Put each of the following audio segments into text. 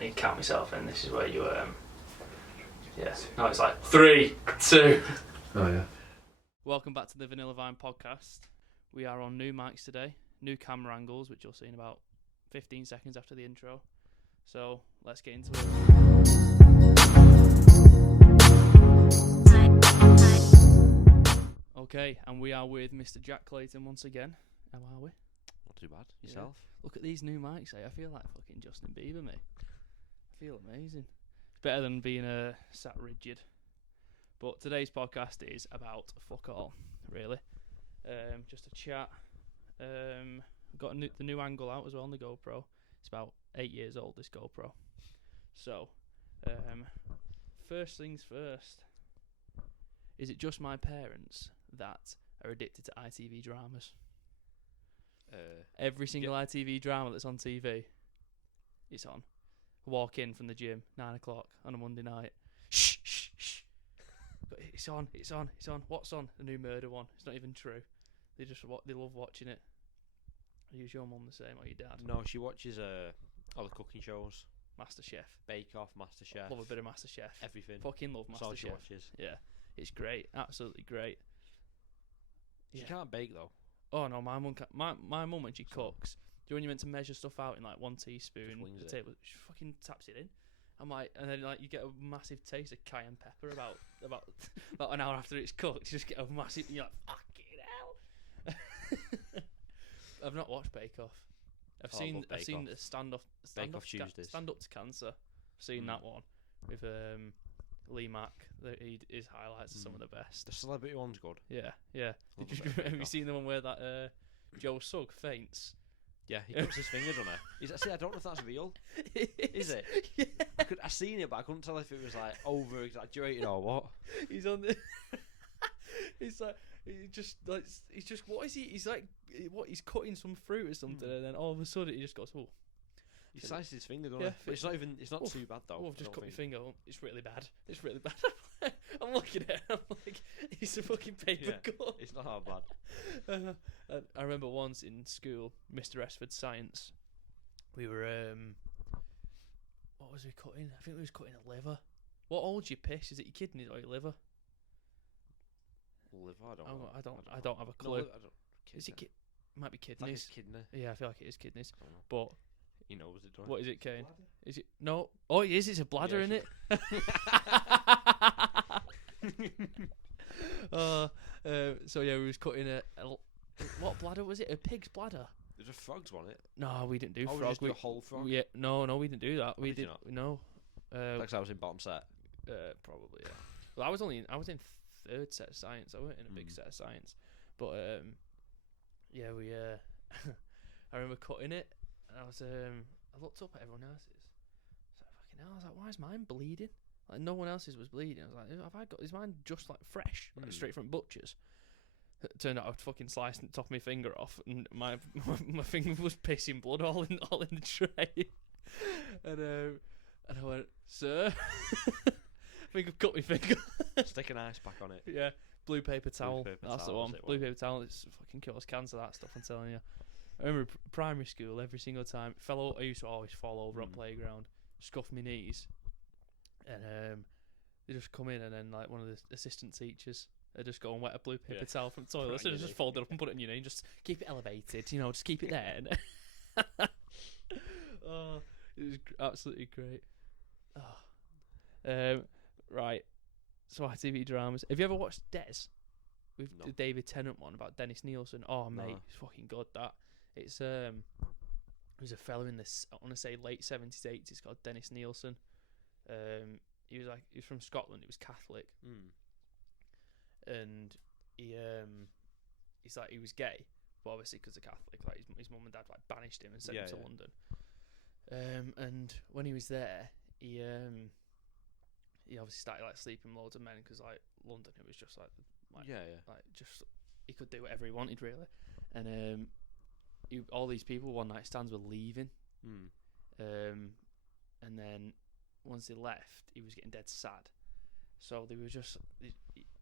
I need to count myself in. This is where you yeah. No, it's like 3, 2. Oh yeah. Welcome back to the Vanilla Vine podcast. We are on new mics today, new camera angles, which you'll see in about 15 seconds after the intro. So let's get into it. Okay, and we are with Mr. Jack Clayton once again. How are we? Not too bad. Yourself? Yeah. Look at these new mics, I feel like fucking Justin Bieber, mate. I feel amazing. It's better than being sat rigid. But today's podcast is about fuck all, really. Just a chat. Got the new angle out as well on the GoPro. It's about 8 years old, this GoPro. So, first things first. Is it just my parents that are addicted to ITV dramas? Every single ITV drama that's on TV, it's on. Walk in from the gym, 9 o'clock on a Monday night. Shh, shh, shh. But it's on. What's on? The new murder one. It's not even true. They love watching it. Is your mum the same, or your dad? No, she watches all the cooking shows. MasterChef. Bake Off, MasterChef. Love a bit of MasterChef. Everything. Fucking love That's all she MasterChef. watches. Yeah, it's great. Absolutely great. She can't bake though. Oh no, my mum my mum when she cooks, do you know when you're meant to measure stuff out in like 1 teaspoon the table, she fucking taps it in. I'm like, and then like you get a massive taste of cayenne pepper about an hour after it's cooked. You just get a massive. You're like, fucking hell. I've not watched Bake Off. I've seen the stand up to Cancer. I've seen that one with Lee Mack. His highlights are some of the best. The celebrity one's good. Yeah. Have you seen the one where that Joe Sugg faints? Yeah, he cuts his finger, doesn't he? I don't know if that's real. Is it? Yeah. I seen it, but I couldn't tell if it was like over exaggerated or what. He's on the. He's what is he? He's cutting some fruit or something, and then all of a sudden he just goes, oh. He slices his finger, doesn't he? But it's not too bad though. Oh, I've just cut my finger. Oh, it's really bad. I'm looking at it. I'm like, it's a fucking paper cut. It's not that bad. I remember once in school, Mr. Esford Science, we were what was we cutting? I think we was cutting a liver. What holds your piss? Is it your kidneys or your liver? Liver? I don't have a clue. No, is it might be kidneys? Like it's kidney. Yeah, I feel like it is kidneys. I don't know. But he knows it, don't what is it, Kane? Is it no? Oh, it is. It's a bladder, isn't it? So yeah, we was cutting a what bladder was it? A pig's bladder. There's a frog's one, it. No, we didn't do frog. We just do a whole frog. Yeah, no, we didn't do that. We did not. No. Like I was in bottom set. Probably, yeah. Well, I was in third set of science. I weren't in a big set of science, but yeah, we I remember cutting it, and I looked up at everyone else's. So fucking hell, I was like, why is mine bleeding? Like no one else's was bleeding. I was like, is mine just like fresh, like straight from butcher's? It turned out I'd fucking sliced the top of my finger off, and my finger was pissing blood all in the tray. And I went, sir, I think I've cut my finger. Stick an ice pack on it. Yeah, blue paper towel. That's the one. Blue paper towel. It's fucking cures cancer. That stuff. I'm telling you. I remember primary school. Every single time, I used to always fall over on playground, scuff my knees, and they just come in, and then like one of the assistant teachers. I just go and wet a blue paper towel from the toilet. So just fold it up and put it in your knee and just keep it elevated, just keep it there. Oh, it was absolutely great. Oh. Right. So ITV dramas. Have you ever watched Des? With the David Tennant one about Dennis Nielsen. Oh mate, it's fucking good that. It's there's a fella in this I wanna say late 70s, 80s called Dennis Nielsen. He was from Scotland, he was Catholic. And he was gay, but obviously because of Catholic, like his mum and dad like banished him and sent him to London. And when he was there, he obviously started like sleeping with loads of men because like London, it was just like just he could do whatever he wanted really. And all these people one night stands were leaving. And then once they left, he was getting dead sad. So they were just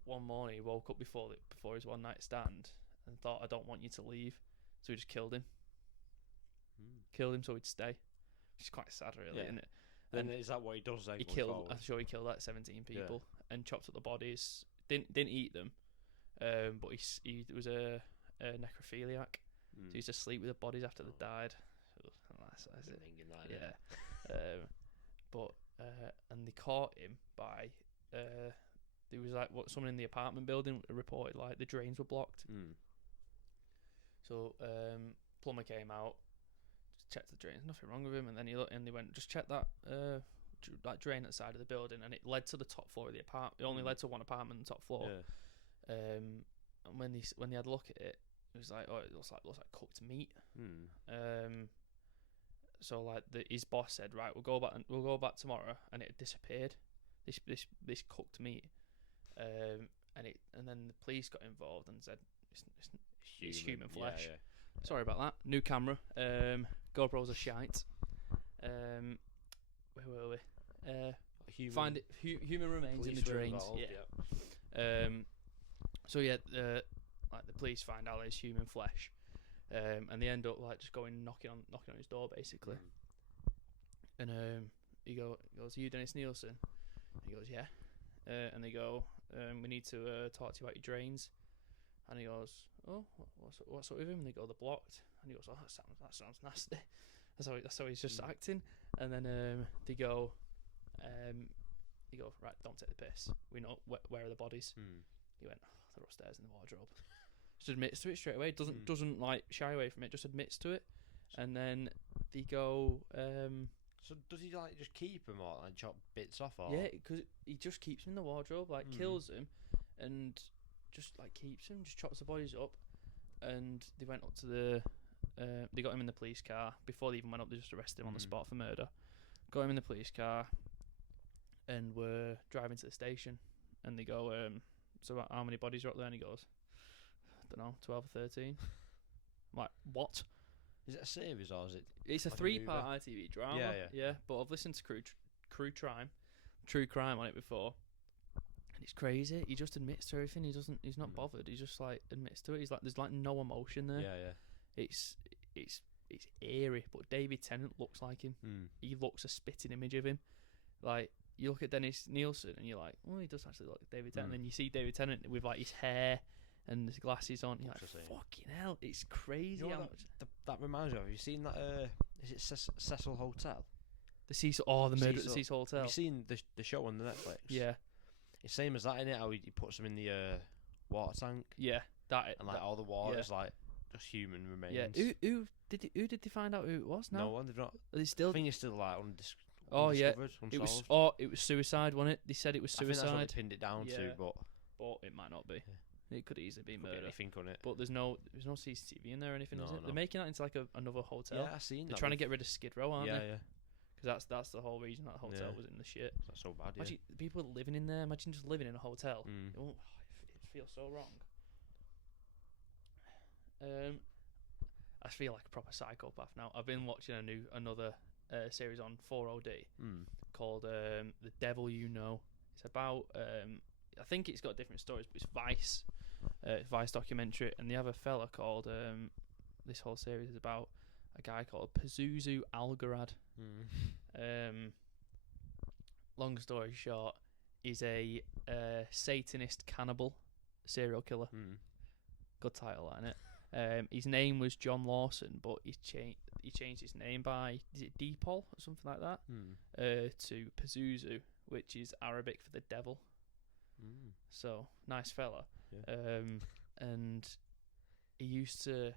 one morning he woke up before his one night stand and thought, I don't want you to leave. So he just killed him. Killed him so he'd stay. Which is quite sad really, isn't it? Then is that what he does? Then He going killed. forward? I'm sure he killed like 17 people and chopped up the bodies. Didn't eat them, but he was a necrophiliac. So he used to sleep with the bodies after they died. That's it. Thinking that, Yeah. But and they caught him by there was like someone in the apartment building reported like the drains were blocked. So plumber came out, just checked the drains, nothing wrong with him, and then he looked and they went, just check that drain at the side of the building, and it led to the top floor of the apartment. It only led to one apartment on the top floor. And when they had a look at it, it was like, oh, it looks like cooked meat. So like his boss said, right, we'll go back tomorrow, and it disappeared. This cooked meat, and then the police got involved and said it's human flesh. Yeah. Sorry about that. New camera. GoPros are shite. Where were we? Find it. Human remains in the drains. So yeah, like the police find out it's human flesh. And they end up like just going knocking on his door basically. And he goes, "Are you Dennis Nielsen?" And he goes, "Yeah." And they go, "We need to talk to you about your drains." And he goes, "Oh, what's up with him?" And they go, "They're blocked." And he goes, "Oh, that sounds nasty." That's how he's just acting. And then they go, "Right, don't take the piss. We know where are the bodies." He went, "Oh, they're upstairs in the wardrobe." Just admits to it straight away. Doesn't like shy away from it. Just admits to it. And then they go. So does he like just keep them or like chop bits off? Or? Yeah, because he just keeps them in the wardrobe, like kills them, and just like keeps them, just chops the bodies up. And they went up to the. They got him in the police car before they even went up. They just arrested him on the spot for murder. Got him in the police car, and were driving to the station. And they go, "So how many bodies are up there?" And he goes, "I don't know, 12 or 13. I'm like, what? Is it a series or is it? It's a like 3-part ITV drama. Yeah. But I've listened to True Crime on it before, and it's crazy. He just admits to everything. He's not bothered. He just like admits to it. He's like, there's like no emotion there. Yeah. It's eerie. But David Tennant looks like him. He looks a spitting image of him. Like you look at Dennis Nielsen and you're like, oh, he does actually look like David Tennant. And then you see David Tennant with like his hair and his glasses on. You're like, fucking hell, it's crazy. You know that reminds me of. Have you seen that? Is it Cecil Hotel? The murder at the Cecil Hotel. Have you seen the show on the Netflix? Yeah. It's same as that, innit? How he puts them in the water tank. Yeah, All the water's like just human remains. Yeah. Who did they find out who it was? No one. They've not. Are they still? I think it's still like undiscovered, unsolved. It was suicide, wasn't it? They said it was suicide. I think that's what they pinned it down to, but it might not be. It could easily be murder. Anything on it. But there's no CCTV in there or anything, is it? They're making that into like another hotel. Yeah, I seen that. They're trying to get rid of Skid Row, aren't they? Yeah. Because that's the whole reason that hotel was in the shit. That's so bad. Imagine people living in there. Imagine just living in a hotel. It feels so wrong. I feel like a proper psychopath now. I've been watching another series on 4OD called The Devil You Know. It's about I think it's got different stories, but it's Vice documentary, and they have a fella called this whole series is about a guy called Pazuzu Algarad. Long story short, he's a Satanist cannibal serial killer. Good title, isn't it? His name was John Lawson, but he changed his name by, is it Deepol or something like that, to Pazuzu, which is Arabic for the devil. So nice fella. And he used to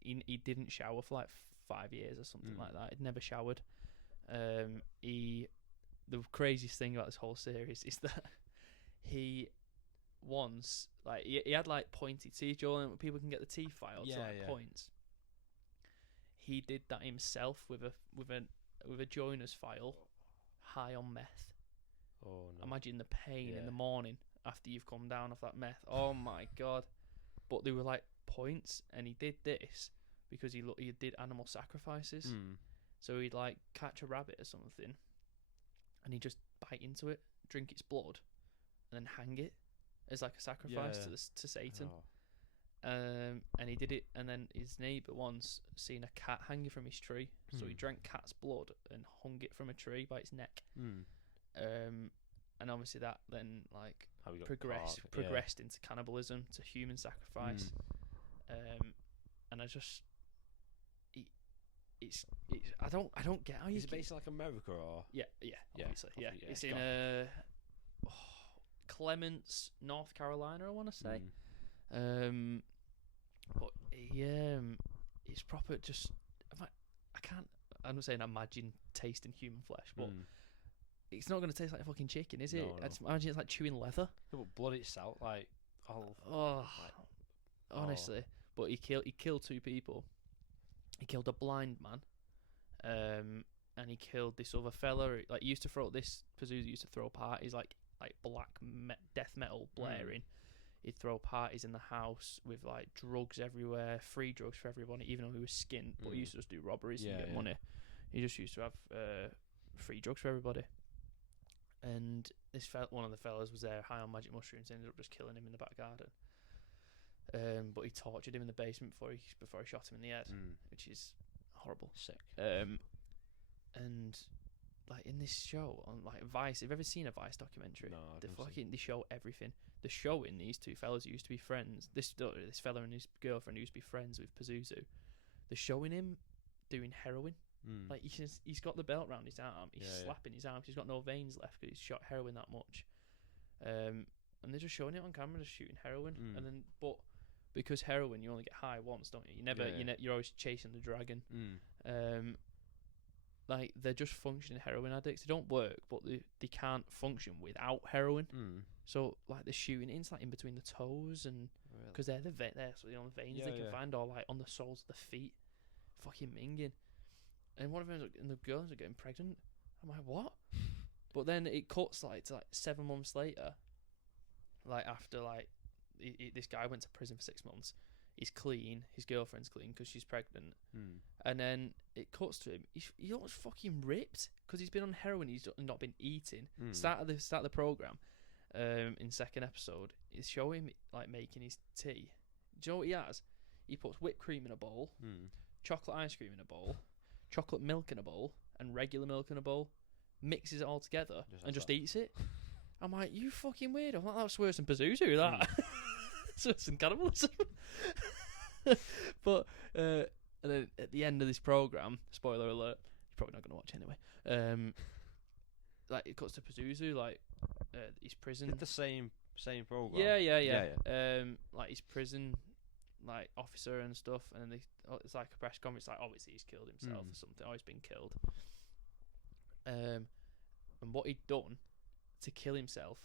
he didn't shower for like 5 years or something like that. He'd never showered. The craziest thing about this whole series is that he once he had like pointy teeth. When people can get the teeth filed to points. He did that himself with a joiner's file, high on meth. Oh no! Imagine the pain in the morning after you've come down off that meth. Oh my god! But they were like points, and he did this because he did animal sacrifices. So he'd like catch a rabbit or something, and he'd just bite into it, drink its blood, and then hang it as like a sacrifice to Satan. And he did it, and then his neighbour once seen a cat hanging from his tree, so he drank cat's blood and hung it from a tree by its neck. And obviously that then like progressed into cannibalism, to human sacrifice. And I just, it's I don't get how you. Is it based in like America or? Yeah, obviously, yeah. It's in Clements, North Carolina, I want to say. But it's proper. Just I can't. I'm not saying imagine tasting human flesh, but it's not going to taste like fucking chicken, is it? No. I just imagine it's like chewing leather. Yeah, but blood itself, like honestly. But he killed 2 people. He killed a blind man, and he killed this other fella. Like he used to throw Pazuzu used to throw parties like black death metal blaring. He'd throw parties in the house with like drugs everywhere, free drugs for everybody, even though he was skint. But he used to just do robberies and get money. He just used to have free drugs for everybody. And one of the fellas was there high on magic mushrooms. Ended up just killing him in the back garden. But he tortured him in the basement before he shot him in the head, which is horrible. Sick. And like in this show on like Vice, have you ever seen a Vice documentary? No, they show everything. They're showing these 2 fellas who used to be friends. This fella and his girlfriend who used to be friends with Pazuzu. They're showing him doing heroin. Like he's got the belt around his arm. He's slapping his arms. He's got no veins left because he's shot heroin that much. And they're just showing it on camera, just shooting heroin. And then, but because heroin, you only get high once, don't you? You never, you're always chasing the dragon. Like they're just functioning heroin addicts. They don't work, but they can't function without heroin. So like they're shooting it, it's like in between the toes, and because they're the only veins they can find, or like on the soles of the feet, fucking minging. And one of them, and the girls are getting pregnant. I'm like, what? But then it cuts like to like 7 months later, like after like this guy went to prison for 6 months. He's clean. His girlfriend's clean because she's pregnant. And then it cuts to him. He looks fucking ripped because he's been on heroin. He's not been eating. Start of the program. In second episode, it's showing him like making his tea. Do you know what he has? He puts whipped cream in a bowl, chocolate ice cream in a bowl, chocolate milk in a bowl, and regular milk in a bowl. Mixes it all together and just eats it. I'm like, you fucking weirdo. I'm like, that's worse than Pazuzu, that. So it's some cannibalism. But and then at the end of this program, spoiler alert, you're probably not going to watch anyway. Like it cuts to Pazuzu, like his prison. Did the same program. Yeah. Like his prison, like officer and stuff, and then it's like a press conference. Like obviously he's killed himself or something. Or he's been killed. And what he'd done to kill himself,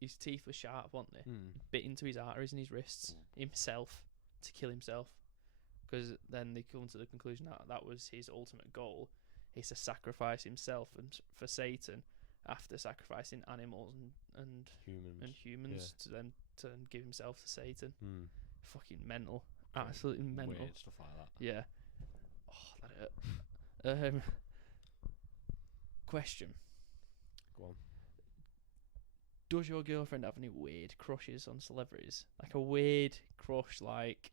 his teeth were sharp, weren't they? Bit into his arteries and his wrists himself to kill himself. Because then they come to the conclusion that was his ultimate goal, is to sacrifice himself for Satan after sacrificing animals and humans to then give himself to Satan. Fucking mental, absolutely mental. Weird stuff like that. Yeah. Oh, that hurt. Question. Go on. Does your girlfriend have any weird crushes on celebrities? Like a weird crush, like,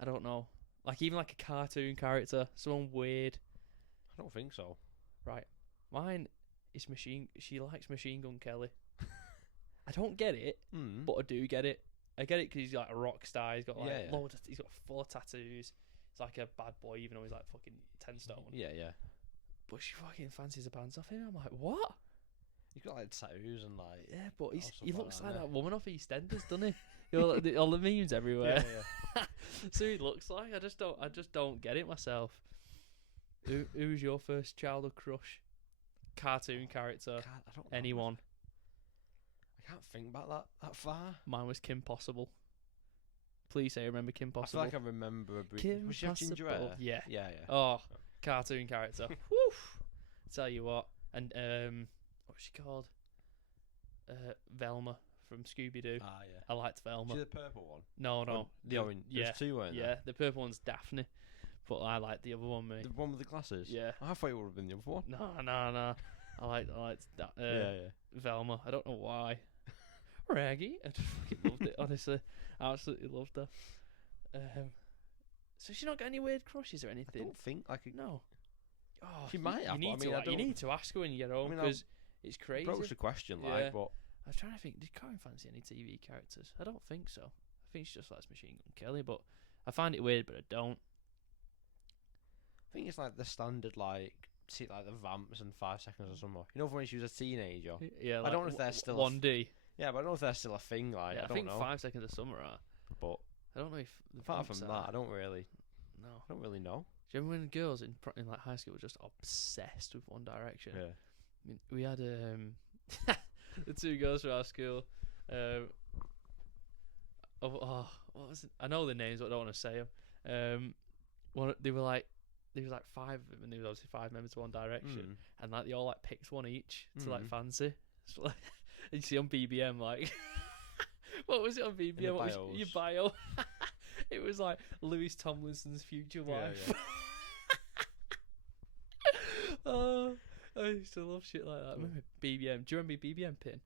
I don't know, like even like a cartoon character, someone weird? I don't think so. Right. Mine is she likes Machine Gun Kelly. I don't get it, but I do get it. I get it because he's like a rock star. He's got like loads of, he's got 4 tattoos. He's like a bad boy, even though he's like fucking 10 stone. Yeah. But she fucking fancies the pants off him. I'm like, what? He's got like tattoos and like. Yeah, but he looks like that woman off EastEnders, doesn't he? You know, like, all the memes everywhere. Yeah. So he looks like. I just don't get it myself. Who's your first childhood crush? Cartoon character. I don't anyone. I can't think about that far. Mine was Kim Possible. Please say you remember Kim Possible. I feel like I remember Kim was she have ginger hair? Possible. Yeah. Yeah. Oh, cartoon character. Woo! Tell you what. And what's she called? Velma from Scooby Doo. Ah, yeah. I liked Velma. Is she the purple one? No. The orange. Yeah. There's 2, weren't there? Yeah, the purple one's Daphne, but I like the other one, mate. The one with the glasses? Yeah. I thought it would have been the other one. No. I liked that. Velma. I don't know why. Raggy. I just fucking loved it, honestly. I absolutely loved her. So she's not got any weird crushes or I anything? don't think like No. Oh, She might have, You but need I mean, I you don't- need to ask her when you get home mean, because it's crazy. approach the question Yeah. like, but I was trying to think. Did Corin fancy any TV characters? I don't think so. I think she just likes Machine Gun Kelly, but I find it weird, but I don't. I think it's like the standard like see like the Vamps and 5 Seconds of Summer. You know, from when she was a teenager. Yeah, I don't know if they're still 1D. Yeah, but I don't know if they're still a thing. Like, Yeah, I I don't think know. 5 Seconds of Summer are. But I don't know if the apart Vamps from are. that, I don't really No. know. Do you remember when girls in like high school were just obsessed with One Direction? Yeah. I mean, we had the two girls from our school. What was it? I know the names, but I don't want to say them. There was like 5 of them, and there was obviously 5 members of One Direction, and like they all like picked one each to like fancy. So, like, you see on BBM like, what was it on BBM? In the What was bios. your bio? It was like Louis Tomlinson's future wife. Oh, I used to love shit like that. I remember BBM. Do you remember BBM pin?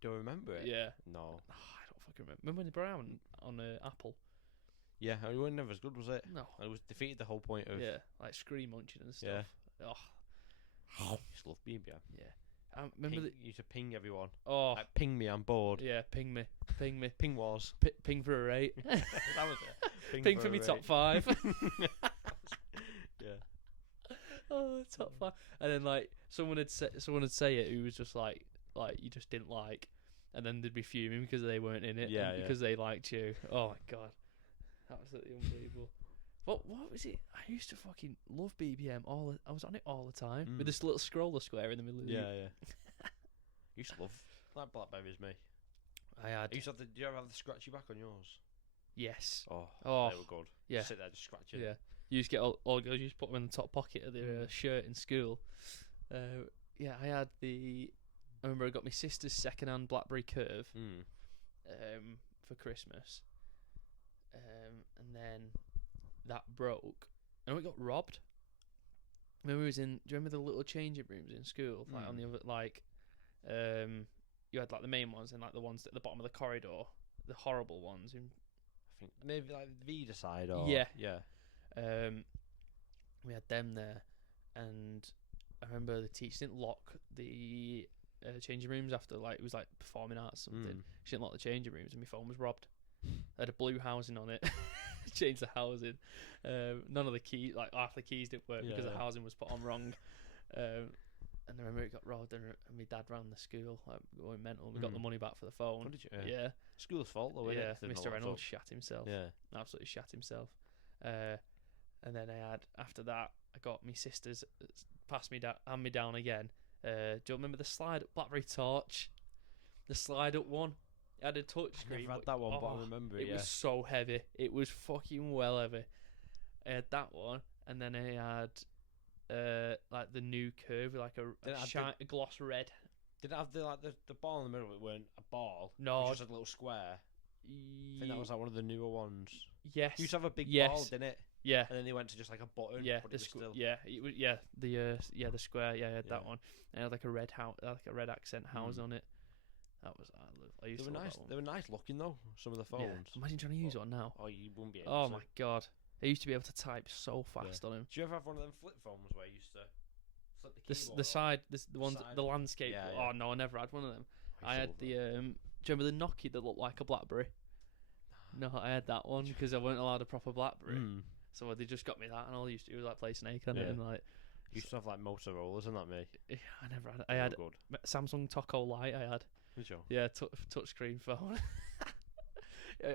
Do I remember it? Yeah. No. Oh, I don't fucking remember. Remember when they brown on Apple? Yeah, it wasn't never as good, was it? No. It was defeated the whole point of. Yeah, like screen munching and stuff. Oh, Just love BBM. yeah. I remember You used to ping everyone. Oh, Like, ping me, I'm bored. yeah. Ping me. Ping wars. Ping for a rate. That was it. Ping for me top 5. Yeah. Oh, top 5. And then like someone would say it who was just like you just didn't like, and then they'd be fuming because they weren't in it. Yeah, and because they liked you. Oh my god, absolutely unbelievable. What was it? I used to fucking love BBM. I was on it all the time with this little scroller square in the middle of the Yeah. Used to love like Blackberries, me. I had. I used to have do you ever have the scratchy back on yours? Yes. Oh, Oh, they were good. yeah. Just sit there, just scratching. Yeah. You used to get all girls. You just put them in the top pocket of their shirt in school. Yeah, I had the. I remember I got my sister's second-hand BlackBerry Curve for Christmas, and then that broke, and we got robbed. Remember, do you remember the little changing rooms in school? Like on the other, you had like the main ones and like the ones at the bottom of the corridor, the horrible ones. I think maybe like the Vita side or Yeah. We had them there, and I remember the teacher didn't lock the changing rooms after like it was like performing arts or something. She didn't lock the changing rooms, and my phone was robbed. I had a blue housing on it. Changed the housing. None of the keys, like half the keys didn't work because the housing was put on wrong. And I remember it got robbed, and my dad ran the school like going mental. We got the money back for the phone. Oh, did you? Yeah. School's fault though, Yeah. isn't it? Mr. Reynolds shat himself. Yeah. Absolutely shat himself. And then I had after that I got my sisters passed me down, hand me down again. Do you remember the slide BlackBerry Torch? The slide up one. It had a touch screen. I've never had that one, but I remember it. It was so heavy. It was fucking well heavy. I had that one, and then I had like the new Curve with like a gloss red. Did it have the ball in the middle? It weren't a ball. No, it was just a little square. I think that was like one of the newer ones. Yes. You used to have a big Yes. ball, didn't it? Yeah. And then they went to just like a button. Yeah, but the it was still... it was the square. Yeah, I had that Yeah. one. And it had like a red red accent house on it. That was I used They to were love nice. that one. They were nice looking though. Some of the phones. Yeah. Imagine trying to use one now. Oh, you wouldn't be able Oh to. my god. I used to be able to type so fast on him. Do you ever have one of them flip phones where you used to flip the keyboard? The side, the ones, Side. the landscape. Yeah, Oh yeah. no, I never had one of them. I used to had love the. Do you remember the Nokia that looked like a BlackBerry? No, I had that one because I weren't allowed a proper BlackBerry. So they just got me that, and all I used to do was like play Snake on it, and like. You used to have like Motorola's and that, me. I never had. I had good. Samsung Taco Lite. I had. Did you? Yeah, touchscreen phone.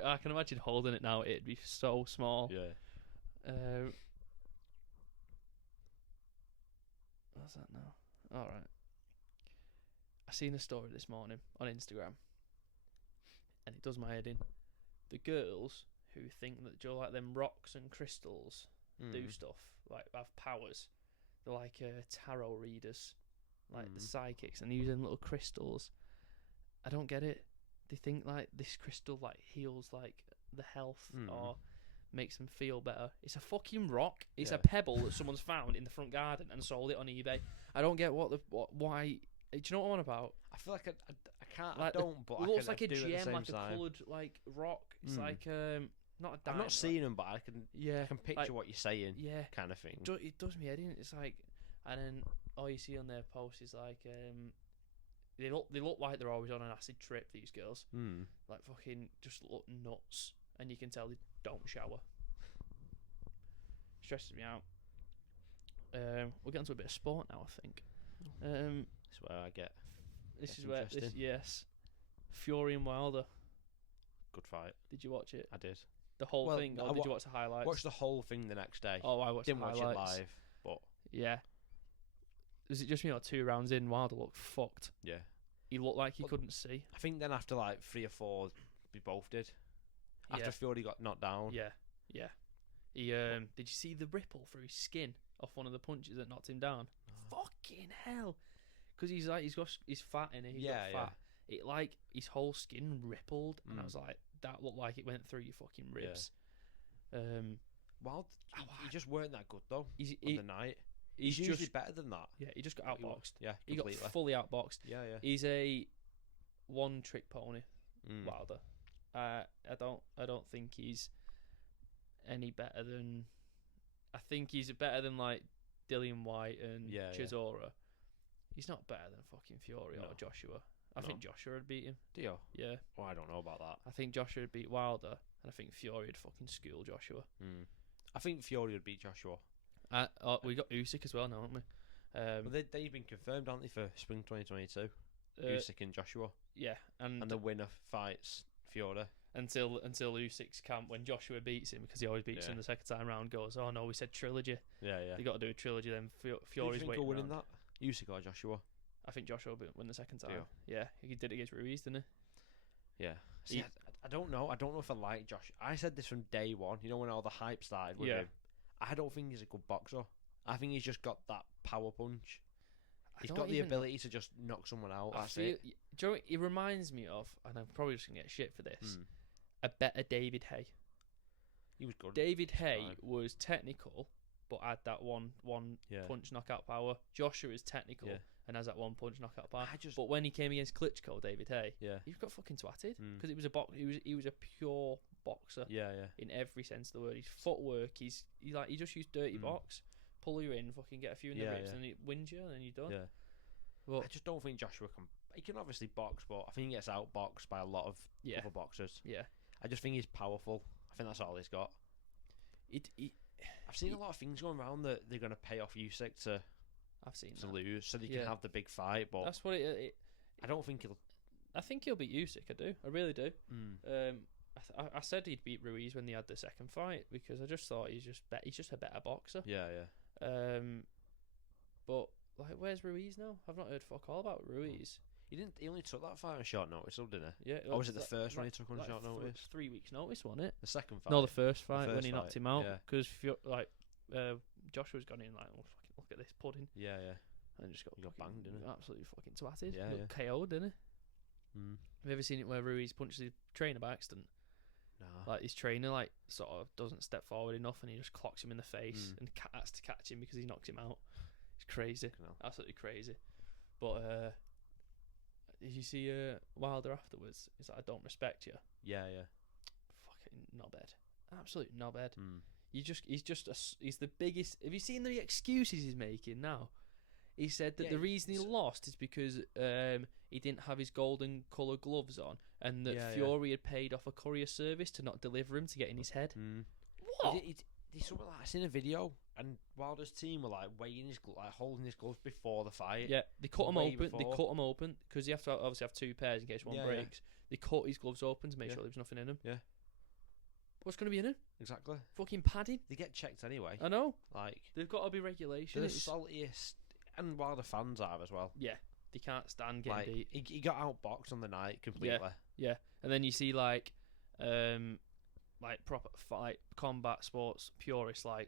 I can imagine holding it now. It'd be so small. Yeah. What's that now? All right. I seen a story this morning on Instagram, and it does my head in. The girls who think that like them rocks and crystals do stuff, like have powers. They're like tarot readers, like the psychics, and they use them little crystals. I don't get it. They think like this crystal like heals like the health or makes them feel better. It's a fucking rock. It's a pebble that someone's found in the front garden and sold it on eBay. I don't get why. Do you know what I'm on about? I feel like I can't. Like I don't. But it looks I like can a do it at the gem, same like time. a coloured like rock. It's like not a I've dime. not seen them, but I can picture like, what you're saying, yeah, kind of thing. it does me head in. It's like, and then all you see on their posts is like, they look like they're always on an acid trip. These girls, like fucking just look nuts, and you can tell they don't shower. Stresses me out. We're getting to a bit of sport now, I think. That's where I get. This That's is where interesting. yes, Fury and Wilder. Good fight. Did you watch it? I did. The whole Well, thing, or I did you watch the highlights? Watched the whole thing the next day. Oh, I watched Didn't the watch highlights. it live, but Yeah. Was it just me or 2 rounds in? Wilder looked fucked. yeah. He looked like he Well, couldn't see. I think then after like 3 or 4, we both did. After Yeah. Fury got knocked down. Yeah, yeah. He did you see the ripple through his skin off one of the punches that knocked him down? Fucking hell! Because he's fat in it. He's got fat. It like his whole skin rippled, and I was like, that looked like it went through your fucking ribs. Wild. He just weren't that good though. He on the night. He's usually better than that. Yeah, he just got outboxed. Yeah, He completely. got fully outboxed. Yeah. He's a one-trick pony, Mm. Wilder. I don't think he's any better than. I think he's better than like Dillian White and Chisora. He's not better than fucking Fury or Joshua. I think Joshua would beat him. Do you? Yeah. Oh, I don't know about that. I think Joshua would beat Wilder, and I think Fury would fucking school Joshua. I think Fury would beat Joshua. We got Usyk as well now, haven't we? Well, they've been confirmed, aren't they, for spring 2022? Usyk and Joshua. Yeah, and the winner fights Fury. Until Usyk's camp, when Joshua beats him, because he always beats him the second time round, goes, oh no, we said trilogy. Yeah. They got to do a trilogy, then Fury's Who do you think waiting will win round. that? Usyk or Joshua? I think Joshua will win the second time. Do you? Yeah, he did it against Ruiz, didn't he? Yeah. See, I don't know. I don't know if I like Josh. I said this from day one. You know, when all the hype started with him. I don't think he's a good boxer. I think he's just got that power punch. He's got the ability to just knock someone out. That's it. Do you know what he reminds me of? And I'm probably just gonna get shit for this. A better David Hay. He was good. David Hay was technical, but had that one punch knockout power. Joshua is technical and has that one punch knockout power. But when he came against Klitschko, David Hay, he got fucking twatted because he was a pure boxer. In every sense of the word. His footwork, he just used dirty box, pull you in, fucking get a few in the ribs, and it wins you, and then you're done. But I just don't think Joshua can. He can obviously box, but I think he gets outboxed by a lot of other boxers. Yeah. I just think he's powerful. I think that's all he's got. I've seen a lot of things going around that they're going to pay off Usyk to lose, so they can have the big fight. But that's what I don't think he'll. I think he'll beat Usyk. I do. I really do. I said he'd beat Ruiz when they had the second fight because I just thought he's just a better boxer. Yeah. But like, where's Ruiz now? I've not heard fuck all about Ruiz. He only took that fight on short notice, didn't he? Yeah. Or was it the first one he took on short notice? 3 weeks notice, wasn't it? The second fight. No, the first fight when he knocked him out. Yeah. Because Joshua's gone in like, oh, fucking look at this pudding. Yeah. And just got banged, didn't he? Absolutely fucking twatted. Yeah. Got KO'd, didn't he? Have you ever seen it where Ruiz punches his trainer by accident? Nah. Like his trainer sort of doesn't step forward enough and he just clocks him in the face and has to catch him because he knocked him out. It's crazy. Absolutely crazy. But did you see Wilder afterwards? He's like, I don't respect you. Yeah. Fucking knobhead. Absolute knobhead. He's the biggest. Have you seen the excuses he's making now? He said that the reason he lost is because he didn't have his golden colour gloves on, and that Fury had paid off a courier service to not deliver him to get in his head. What? There's something like I seen a video, and Wilder's team were like weighing his holding his gloves before the fight. Yeah, they cut him open. They cut him open because you have to obviously have 2 pairs in case one breaks. They cut his gloves open to make sure there was nothing in them. Yeah. What's going to be in him? Exactly. Fucking padding. They get checked anyway. I know. Like they've got to be regulation. They're the saltiest, and Wilder fans are as well. Yeah, they can't stand getting beat. He got outboxed on the night completely. Yeah, and then you see like proper fight combat sports purists like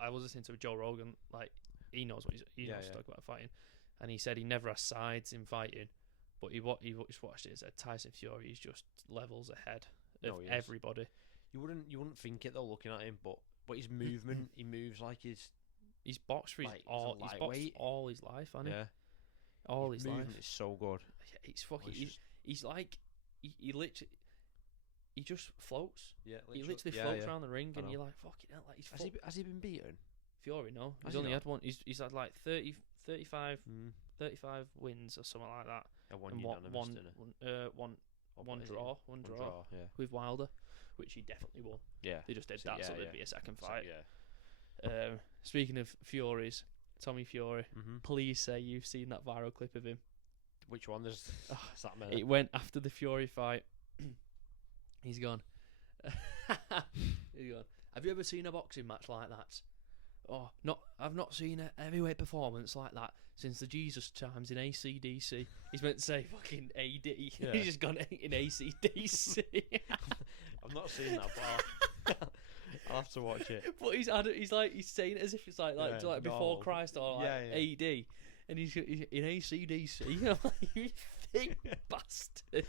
I was listening to Joe Rogan, like he knows what he knows to talk about fighting, and he said he never has sides in fighting, but he just watched it and said Tyson Fury is just levels ahead of everybody. You wouldn't think it though looking at him, but his movement, he moves like he's boxed for all his life, hasn't he? Yeah. All his life. Movement is so good. He's fucking. He's like he literally. he just floats. Yeah, He literally floats around the ring, and you're like, fucking hell, like he's Has he been beaten? Fury, no. Has He's he only not? had one. He's had like 35 wins or something like that. One And unanimous, didn't it? one draw Yeah. with Wilder, which he definitely won. Yeah. They just did that, so there'd be a second fight. Yeah. Speaking of Furies, Tommy Fury, Mm-hmm. please say you've seen that viral clip of him. Which one? There's that many. It went after the Fury fight. He's gone. He's gone. Have you ever seen a boxing match like that? Oh, I've not seen a heavyweight performance like that since the Jesus times in AC/DC. He's meant to say fucking AD. Yeah. He's just gone in AC/DC. I've not seen that, but I'll have to watch it. But he's saying it as if it's like Yeah, before no. Christ or like Yeah. AD, and he's in AC/DC. I'm like, you thick bastard.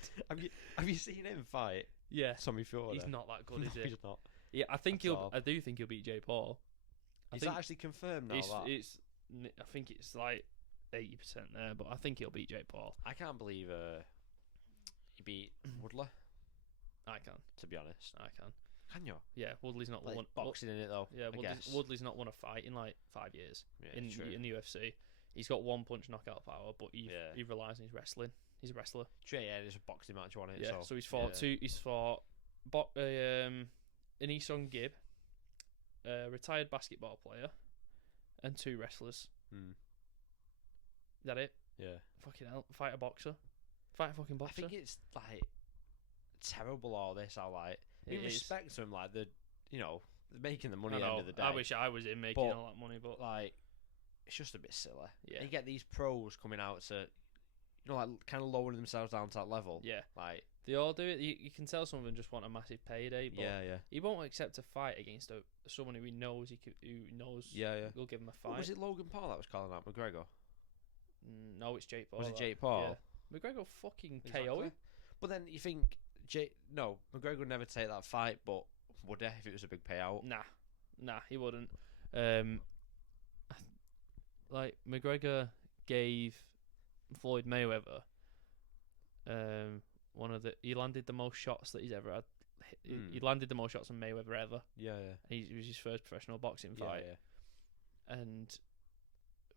Have you seen him fight? Yeah, Tommy Fury. he's not that good, No, is he? he's not. Yeah, I do think he'll beat Jake Paul. Is that actually confirmed now? I think it's like 80% there, but I think he'll beat Jake Paul. I can't believe he beat Woodley. I can. To be honest, I can. can you? Yeah, Woodley's not Like won. boxing in it though. Yeah, I guess. Woodley's not won a fight in like 5 years Yeah, in true. the UFC. He's got one punch knockout power, but he Yeah. relies on his wrestling. He's a wrestler. True, yeah, there's a boxing match on it. Yeah, so he's fought He's fought Anisong Gibb, a retired basketball player, and 2 wrestlers. Hmm. Is that it? Yeah. Fucking hell. Fight a boxer. Fight a fucking I boxer. think it's like terrible. All this, I like. It In is. respect to him, like they're making the money I at the know. end of the day. I wish I was in making But, all that money, but like, it's just a bit silly. Yeah. You get these pros coming out to, like kind of lowering themselves down to that level. yeah, Like, they all do it. You can tell some of them just want a massive payday, but yeah. he won't accept a fight against someone who he knows Yeah. will give him a What, fight. was it Logan Paul that was calling out McGregor? No, it's Jake Paul. Was it that. Jake Paul? Yeah. McGregor fucking KO Exactly. him. But then you think, McGregor would never take that fight, but would he if it was a big payout? Nah, he wouldn't. Like McGregor gave Floyd Mayweather he landed the most shots that he's ever had. He landed the most shots on Mayweather ever. Yeah. It was his first professional boxing fight. Yeah. And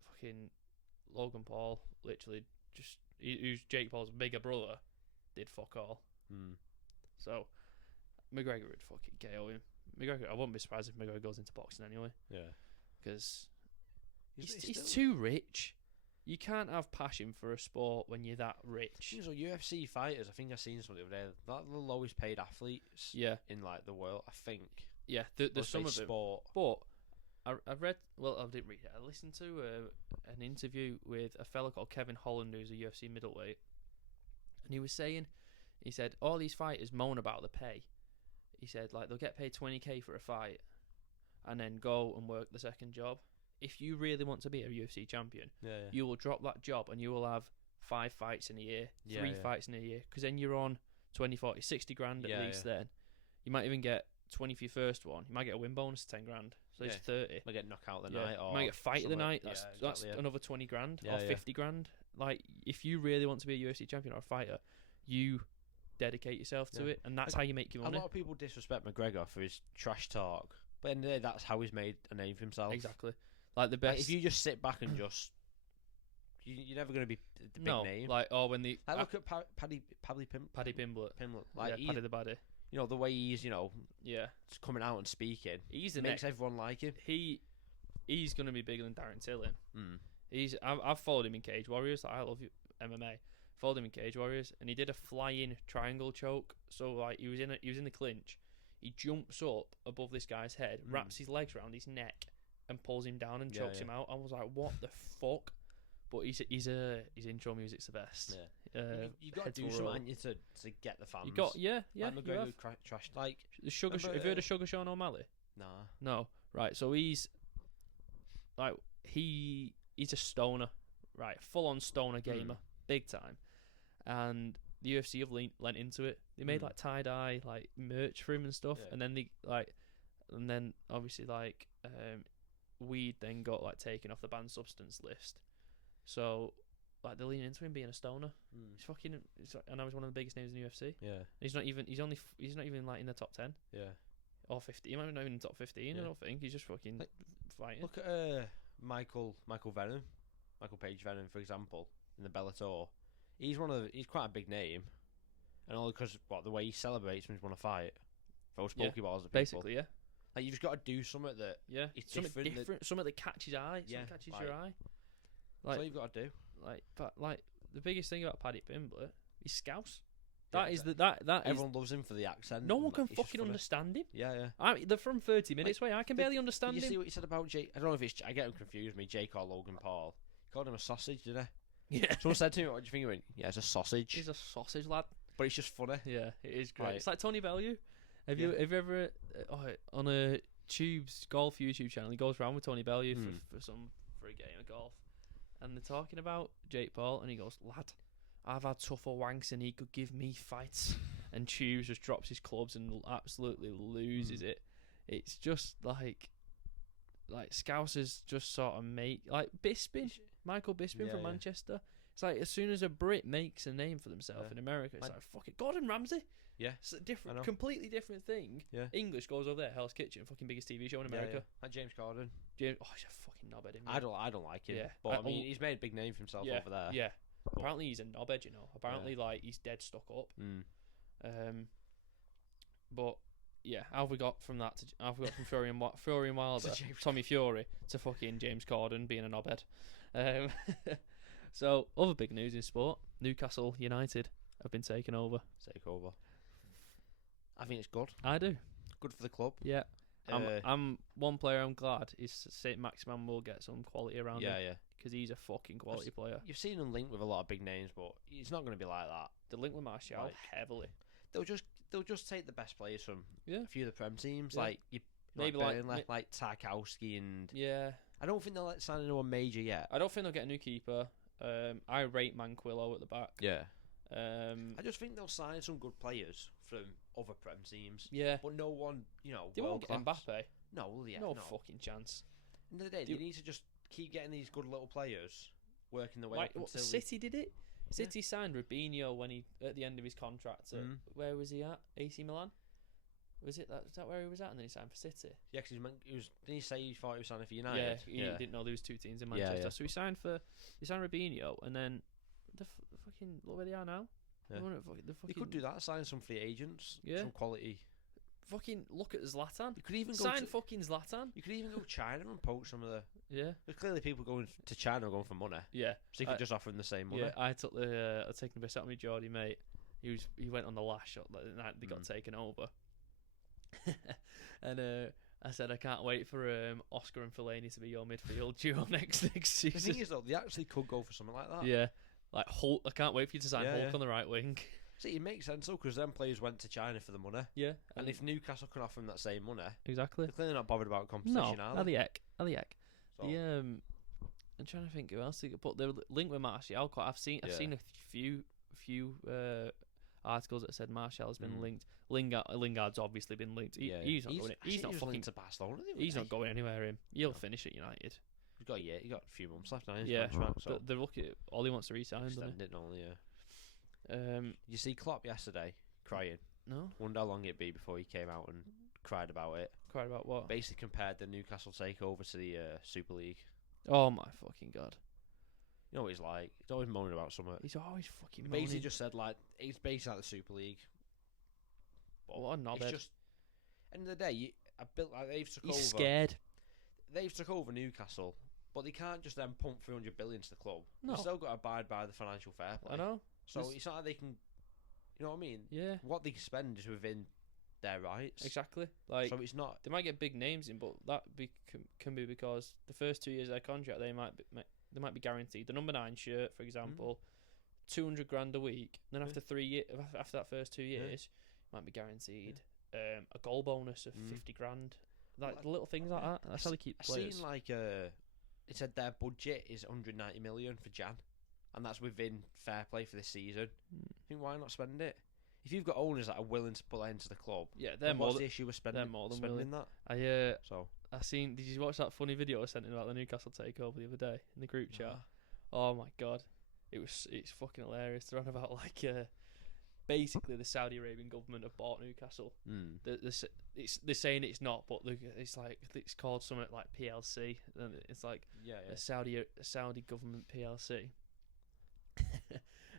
fucking Logan Paul literally who's Jake Paul's bigger brother did fuck all. So McGregor would fucking KO him. I wouldn't be surprised if McGregor goes into boxing anyway, Yeah. because He's he's still- too rich. You can't have passion for a sport when you're that rich. These are UFC fighters. I think I seen something the other day. They're the lowest paid athletes Yeah, in like the world. I think. yeah. There's Must some say of them, sport. but I read. Well, I didn't read it. I listened to an interview with a fella called Kevin Holland, who's a UFC middleweight, and he said all these fighters moan about the pay. He said like they'll get paid 20k for a fight, and then go and work the second job. If you really want to be a UFC champion, Yeah. you will drop that job and you will have 5 fights in a year, 3 fights in a year, because then you're on 20, 40, 60 grand at least. Then you might even get 20 for your first one. You might get a win bonus of 10 grand, so it's 30. Might get knockout the Yeah. night, or You might get fight of the something. night. Yeah, That's exactly, yeah. another 20 grand Yeah, or yeah. 50 grand. Like if you really want to be a UFC champion or a fighter, you dedicate yourself to Yeah. it, and that's how you make your A money. lot of people disrespect McGregor for his trash talk, but in the end of the day, that's how he's made a name for himself. Exactly. Like the Like, best. if you just sit back and just, you're never going to be the big name. like when the Like, look at Paddy Pimblett. Pimblett. Like, Yeah, Paddy the Baddy. the way he's, Yeah, just coming out and speaking, he's the makes next. everyone like him. He's gonna be bigger than Darren Tillin. Mm. I've followed him in Cage Warriors. I love MMA. Followed him in Cage Warriors, and he did a flying triangle choke. So like he was in the clinch. He jumps up above this guy's head, wraps his legs around his neck, and pulls him down and chokes him out. I was like, what the fuck? But his intro music's the best. Yeah. You got to Head do will something roll. haven't you, to get the fans. You got yeah. Like you McGregor have. trash. Like, The Sugar. remember, Have you heard of Sugar Sean O'Malley? nah. No. Right. So he's like he's a stoner, right? Full on stoner gamer, big time. And the UFC have lent into it. They made like tie dye like merch for him and stuff, Yeah. and then obviously weed then got like taken off the banned substance list. So like they're leaning into him being a stoner. Mm. He's fucking. And I was one of the biggest names in the UFC. Yeah. He's not even. He's not even like in the top 10 Yeah. or 50. He might not even in the top 15. Yeah. I don't think he's just fucking Like, fighting. Look at Michael Venom, Michael Page Venom, for example, in the Bellator. He's quite a big name, and all because the way he celebrates when he's won a fight, throws Yeah, pokeballs at people. Basically, yeah. Like, you've just got to do something that it's something different. different, something that catches eye. Yeah, Something catches like- your eye. That's all Like, you've got to do. but the biggest thing about Paddy Pimblett, he's Scouse. Yeah, That is that is. Everyone loves him for the accent. No one and can it's just fucking funny. understand him. Yeah. They're from 30 minutes away. I can barely Did understand you him. see what he said about Jake? I don't know if it's. I get him confused with me, Jake or Logan Paul. He called him a sausage, didn't he? Yeah, Someone said to me, "What do you think?" He went, "Yeah, it's a sausage," he's a sausage lad. but it's just funny. Yeah, it is great. Right. It's like Tony Bellew. Have Yeah. you ever on a Tube's golf YouTube channel? He goes around with Tony Bellew for a game of golf, and they're talking about Jake Paul, and he goes, "Lad, I've had tougher wanks, and he could give me fights." And Tubes just drops his clubs and absolutely loses it. It's just like Scousers just sort of make like Bisping, Michael Bisping from Yeah. Manchester. It's like as soon as a Brit makes a name for themselves Yeah. in America, it's Like- like fucking Gordon Ramsay. Yeah. It's a I different, know. completely different thing. Yeah. English goes over there, Hell's Kitchen, fucking biggest TV show in America. Yeah. Like James Corden. James, he's a fucking knobhead. I don't like him. Yeah. But I mean, he's made a big name for himself over there. Yeah. Apparently he's a knobhead, you know. Apparently, like he's dead stuck up. Mm. But yeah, how have we got from that? How have we got from Florian Wilder, To James Tommy Fury, to fucking James Corden being a knobhead? So other big news in sport: Newcastle United have been taken over. Take over. I think it's good. I do. Good for the club. Yeah. Uh, I'm one player I'm glad is Saint Maximin will get some quality around him yeah. because he's a fucking quality player. You've seen him linked with a lot of big names, but he's not going to be like that. The link with Martial Like- heavily. They'll just take the best players from Yeah. a few of the Prem teams, Yeah. like Maybe like Tarkowski, and Yeah. I don't think they'll sign anyone major yet. I don't think they'll get a new keeper. I rate Manquillo at the back. Yeah. I I just think they'll sign some good players from other Prem teams, yeah. but no one, They won't get world-class. Mbappe. No, well, yeah, no no. fucking chance. End of the day, Do- they need to just keep getting these good little players working their way Why, up until City did it. City signed Robinho when he at the end of his contract. At, Where was he at? AC Milan. Was that where he was at? And then he signed for City. Yeah, because didn't he say he thought he was signing for United? Yeah, he didn't know there was two teams in Yeah, Manchester. yeah. So he signed Robinho, and then the fucking look where they are now. Yeah. The They could do that, sign some free agents, Yeah. some quality. Fucking look at Zlatan. You could even go Sign to, fucking Zlatan. you could even go to China and poach some of the. Yeah. There's clearly people going to China are going for money, Yeah. so you could just offer them the same money. Yeah, I took I was taking the piss out of me, Geordie mate. He went on the last shot the night they got taken over, and I said I can't wait for Oscar and Fellaini to be your midfield duo next The season. thing is, though, they actually could go for something like that. Yeah, like Hulk. I can't wait for you to sign Yeah, Hulk yeah. on the right wing. See, it makes sense though, because them players went to China for the money, Yeah, and if Newcastle can offer them that same money, exactly. they're clearly not bothered about No, competition, are they? how the heck. So, I'm trying to think who else they could put. The link with Martial. I've seen a few articles that said Martial has been linked. Lingard's obviously been linked. He's not going. I He's think not he was fucking. linked to Barcelona. the other He's day. not going anywhere. He'll finish at United. He's got He got a few months left on his Yeah, contract. So but they're looking. All he wants to resign. Doesn't extend it only. Yeah. he? You see Klopp yesterday crying. No. Wonder how long it'd be before he came out and cried about it. Cried about what? Basically compared the Newcastle Takeover to the Super League. Oh my fucking god! You know what he's like? He's always moaning about something. He's always fucking. He basically moaning. just said like it's basically like the Super League. But What a it's knobhead. just end of the day, they've took He's over. scared. They've took over Newcastle, but they can't just then pump 300 billion to the club. No. They've still got to abide by the financial fair play. I know. So There's- it's not like they can. You know what I mean? Yeah. What they spend is within their rights. Exactly. Like So it's not. they might get big names in, but that can be because the first 2 years of their contract they might be guaranteed. The number 9 shirt, for example, $200,000 a week. Then after 3 years, after that first 2 years, might be guaranteed a goal bonus of 50 grand. Like little things like that. That's how they keep I've players. seen like it said their budget is 190 million for Jan, and that's within fair play for this season. I think why not spend it? If you've got owners that are willing to put that into the club, Yeah, then what's the issue with spending? they're more than spending willing. that. So I seen. Did you watch that funny video I sent in about the Newcastle Takeover the other day in the group chat? Oh my god, It's fucking hilarious. They're on about like basically the Saudi Arabian government have bought Newcastle. They're saying it's not, but it's like it's called something like PLC, and it's like a Saudi government PLC.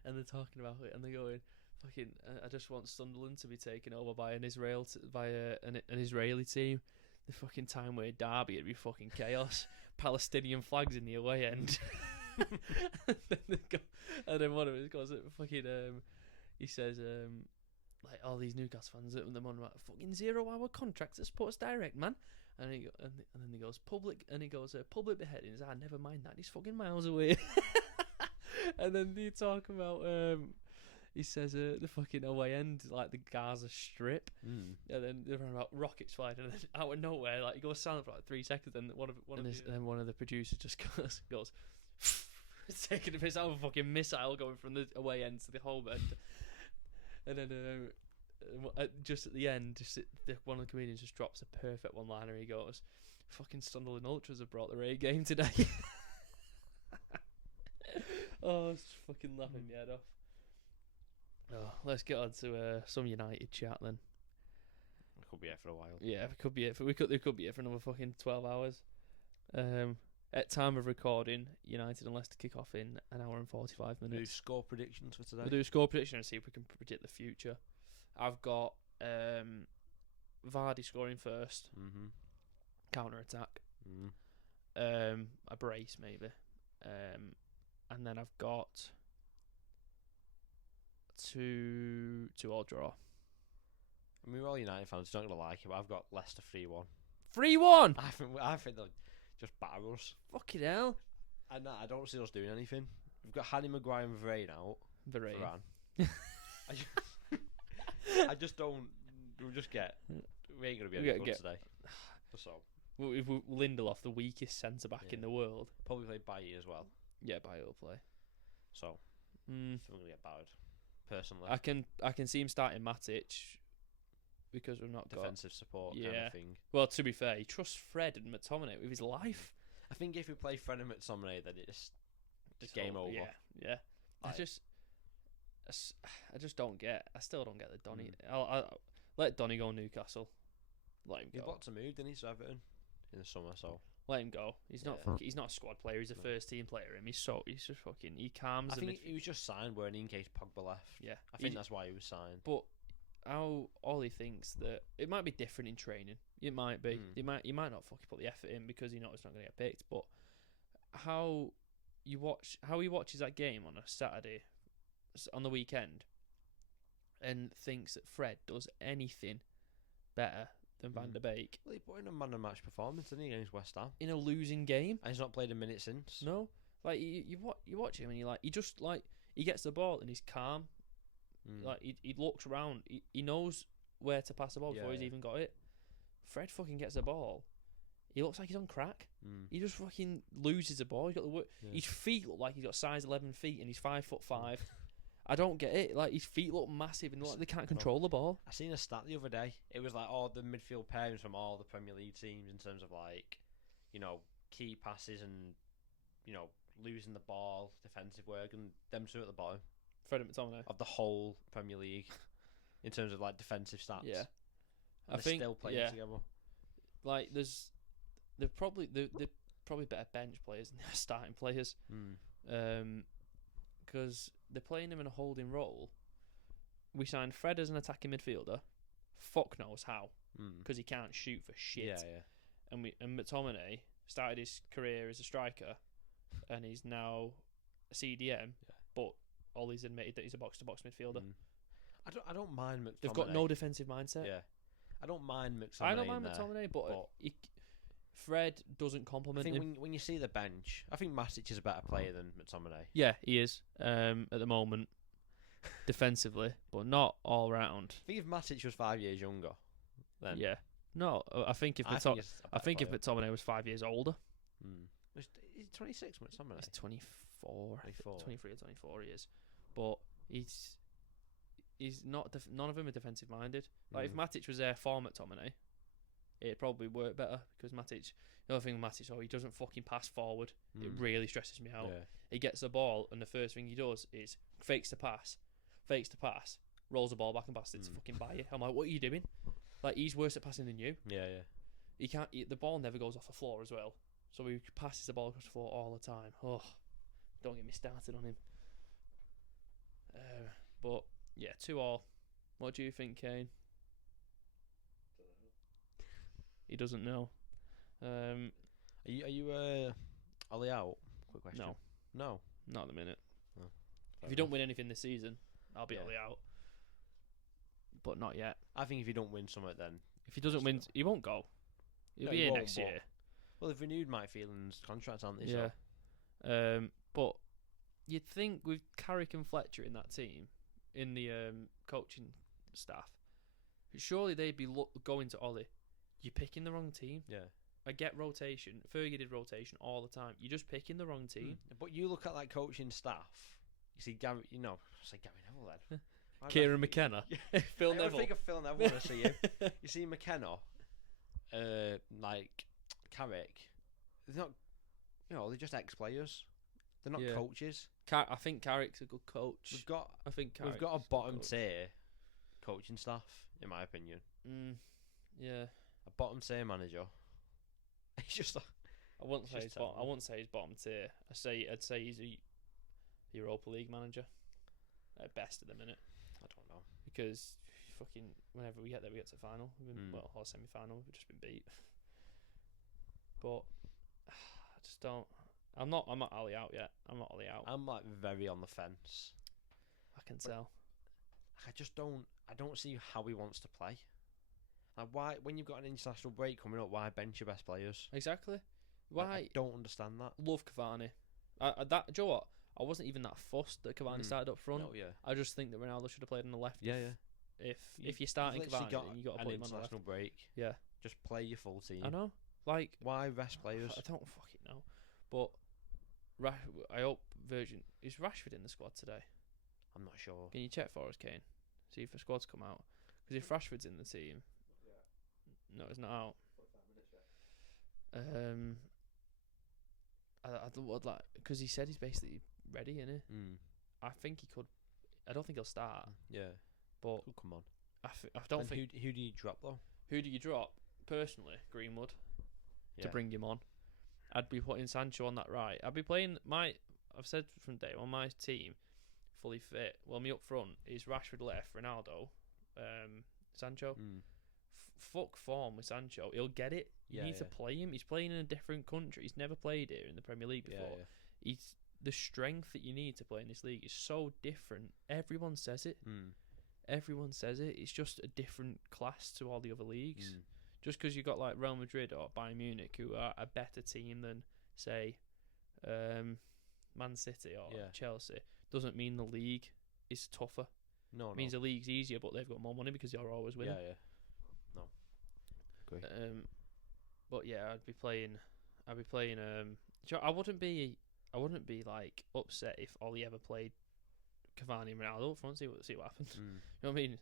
And they're talking about it, and they're going, "Fucking, I just want Sunderland to be taken over by an Israeli team. The fucking time where Derby, it'd be fucking chaos. Palestinian flags in the away end." And then one of them goes, "Fucking he says, like all these Newcastle fans, and them on about fucking 0-hour contracts at Sports Direct, man." And then he goes public beheadings. Never mind that. He's fucking miles away. And then they talk about he says the fucking away end, like the Gaza Strip, and then they're about rockets flying, and then out of nowhere, like he goes silent for like 3 seconds, and then one of the producers just goes. It's taking a piss out of a fucking missile going from the away end to the home end. And then just at the end, one of the comedians just drops a perfect one-liner. He goes, "Fucking Sunderland Ultras have brought their A game today." Oh, I was just fucking laughing my head off. Oh, let's get on to some United chat then. We could be here for a while. Yeah, it could be it. We could be here for another fucking 12 hours. At time of recording, United and Leicester kick off in an hour and 45 minutes. Do score predictions for today. We'll do a score prediction and see if we can predict the future. I've got Vardy scoring first. Counter attack. A brace maybe. And then I've got 2-2 draw. I mean, we're all United fans. Not gonna like it, but I've got Leicester 3-1. 3-1. I think they'll just batter us. Fucking hell. I don't see us doing anything. We've got Harry Maguire and Varane out. Varane. I just don't. We ain't gonna be any good today. So We've Lindelof, the weakest centre back in the world. Probably play Bailly as well. Yeah, Bailly will play. So I'm gonna get battered. Personally, I can see him starting Matic because we've not defensive support kind of thing. Well, to be fair, he trusts Fred and McTominay with his life. I think if we play Fred and McTominay, then it's game over. Yeah. I just don't get. I still don't get the Donny. I'll let Donny go Newcastle. Let him go. He's got to move, didn't he, to Everton in the summer? So let him go. He's not. He's not a squad player. He's a first team player. He's just fucking. He calms. I think he was just signed, weren't he, in case Pogba left? Yeah, I think that's why he was signed. But how Ollie thinks that it might be different in training. It might be. He might not fucking put the effort in because he knows it's not going to get picked. But how he watches that game on a Saturday, on the weekend, and thinks that Fred does anything better than Van der Beek. Well, he put in a man of match performance, didn't he, against West Ham in a losing game, and he's not played a minute since. No, like you watch him and he just he gets the ball and he's calm. Like he looks around. He knows where to pass the ball before he's even got it. Fred fucking gets the ball. He looks like he's on crack. He just fucking loses the ball. He's got his feet look like he's got size 11 feet and he's 5'5". I don't get it. Like his feet look massive and like they can't control the ball. I seen a stat the other day. It was like all the midfield pairings from all the Premier League teams in terms of like, key passes and losing the ball, defensive work, and them two at the bottom. Fred and McTominay of the whole Premier League in terms of like defensive stats. Yeah, I think still playing together. Like they're probably better bench players than they're starting players. Because they're playing him in a holding role. We signed Fred as an attacking midfielder. Fuck knows how, because he can't shoot for shit. Yeah. And McTominay started his career as a striker, and he's now a CDM. Yeah. But Ollie's admitted that he's a box-to-box midfielder. I don't mind McTominay. They've got no defensive mindset. Yeah, I don't mind McTominay. I don't mind McTominay, but Fred doesn't complement him. When you see the bench, I think Matic is a better player than McTominay. Yeah, he is at the moment, defensively, but not all round. I think if Matic was 5 years younger, then no. I think if McTominay was 5 years older, he's 26. McTominay. He's 24, 23 or 24 he is, but he's not. None of them are defensive minded. Like if Matic was there for McTominay, it'd probably work better because Matic. The other thing with Matic, he doesn't fucking pass forward. It really stresses me out. Yeah. He gets the ball, and the first thing he does is fakes the pass, rolls the ball back and passes it to fucking Bayer. I'm like, what are you doing? Like, he's worse at passing than you. Yeah, yeah. He can't. The ball never goes off the floor as well, so he passes the ball across the floor all the time. Oh, don't get me started on him. But yeah, 2-2. What do you think, Kane? He doesn't know. Are you Ollie out? Quick question. No. Not at the minute. Oh, if you don't win anything this season, I'll be Yeah. Ollie out. But not yet. I think if you don't win something, then If he doesn't win, he won't go. He'll No, be he here won't, next but- year. well, they've renewed Mike Phelan's contract, aren't they? Yeah. So, But you'd think with Carrick and Fletcher in that team, in the coaching staff, surely they'd be going to Ollie. You're picking the wrong team. yeah. I get rotation. Fergie did rotation all the time. You're just picking the wrong team. But you look at like coaching staff. You see Gary. Say Gary Neville then. Why do I Kieran think- McKenna, Yeah. Phil I Neville. think of Phil Neville when I see him. You see McKenna, like Carrick. They're not. They're just ex-players. They're not Yeah. coaches. I think Carrick's a good coach. We've got I think Carrick's we've got a good bottom coach. tier coaching staff, in my opinion. Yeah, A bottom tier manager. He's just like, I wouldn't say Just he's bottom. I terrible. wouldn't say he's bottom tier. I'd say he's a Europa League manager at best at the minute, I don't know. because fucking whenever we get there, we get to the final. Well, or semi final, we've just been beat. But I just don't. I'm not Ollie out yet. I'm not Ollie out. I'm like very on the fence. I can tell. I just don't. I don't see how he wants to play. Like, why, when you've got an international break coming up, why bench your best players? Exactly. Like, Why? I don't understand that. Love Cavani. Do you know what? I wasn't even that fussed that Cavani started up front. No, yeah. I just think that Ronaldo should have played on the left. Yeah, yeah. If you're starting You've literally Cavani, then you got to an put him on the left. international break. Yeah, Just play your full team. I know. Like, Why rest players? I don't fucking know. But I hope Virgin is Rashford in the squad today. I'm not sure. Can you check for us, Kane? See if the squad's come out. Because if Rashford's in the team, no, it's not out. I don't would like, because he said he's basically ready, innit? I think he could. I don't think he'll start, Yeah. but Oh, come on. I don't And think. who do you drop though? Who do you drop? Personally, Greenwood to Yeah. bring him on. I'd be putting Sancho on that right. I'd be playing I've said from day one, my team fully fit. Well, me up front is Rashford left, Ronaldo, Sancho. Fuck form with Sancho. He'll get it. You Yeah, need to yeah. play him. He's playing in a different country. He's never played here in the Premier League Yeah, before. yeah. He's the strength that you need to play in this league is so different. Everyone says it. Everyone says it. It's just a different class to all the other leagues. Just because you've got like Real Madrid or Bayern Munich, who are a better team than, say, Man City or Yeah. Chelsea, doesn't mean the league is tougher. No, It means the league's easier, but they've got more money because they're always winning. Yeah, yeah. No. Agree. But yeah, I'd be playing. I wouldn't be like upset if Ollie ever played Cavani and Ronaldo up front. See what happened. You know what I mean?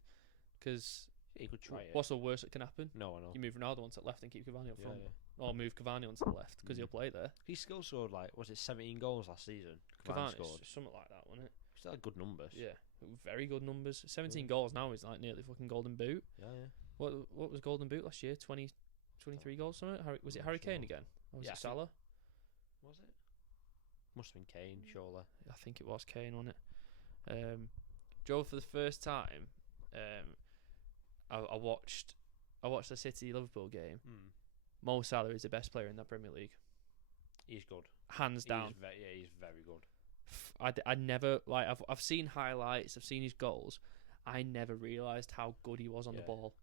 Because He could try it. what's the worst that can happen? No, I know. You move Ronaldo onto the left and keep Cavani up Yeah, front, yeah. or move Cavani onto the left because he'll play there. He still scored like, was it 17 goals last season? Cavani scored. something like that, wasn't it? Still had good numbers. Yeah, very good numbers. 17 goals now is like nearly fucking golden boot. Yeah, yeah. What was golden boot last year? 23 goals, something. Was it Not Harry Kane sure. again? Or was Yeah, it I think- Salah? Was it? Must have been Kane, surely. I think it was Kane, wasn't it? Joe, for the first time, I watched the City Liverpool game. Mo Salah is the best player in that Premier League, He's good. hands down. He's very good. I never like I've seen highlights, I've seen his goals. I never realised how good he was on the Yeah. ball.